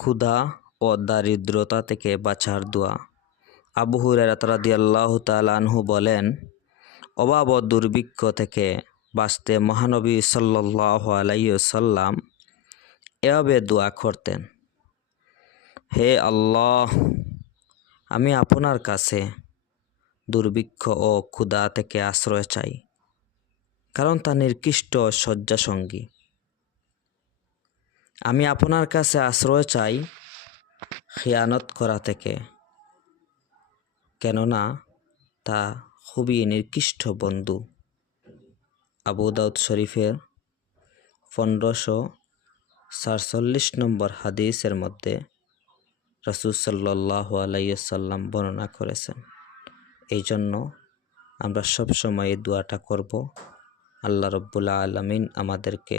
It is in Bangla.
ক্ষুধা ও দারিদ্রতা থেকে বাঁচার দোয়া। আবু হুরায়রা রাদিয়াল্লাহু তাআলা আনহু বলেন, অভাব ও দুর্ভিক্ষ থেকে বাঁচতে মহানবী সাল্লাল্লাহু আলাইহি সাল্লাম এভাবে দোয়া করতেন, হে আল্লাহ, আমি আপনার কাছে দুর্ভিক্ষ ও ক্ষুধা থেকে আশ্রয় চাই, কারণ তা নির্কৃষ্ট শয্যাসঙ্গী। আমি আপনার কাছে আশ্রয় চাই খেয়ানত করা থেকে, কেননা তা খুবই নির্কৃষ্ট বন্ধু। আবু দাউদ শরীফের পনেরোশো সাতচল্লিশ নম্বর হাদিসের মধ্যে রসুল সাল্লাহ আলাইসাল্লাম বর্ণনা করেছেন, এই জন্য আমরা সবসময় এই দোয়াটা করব। আল্লাহ রব্বুল আলমিন আমাদেরকে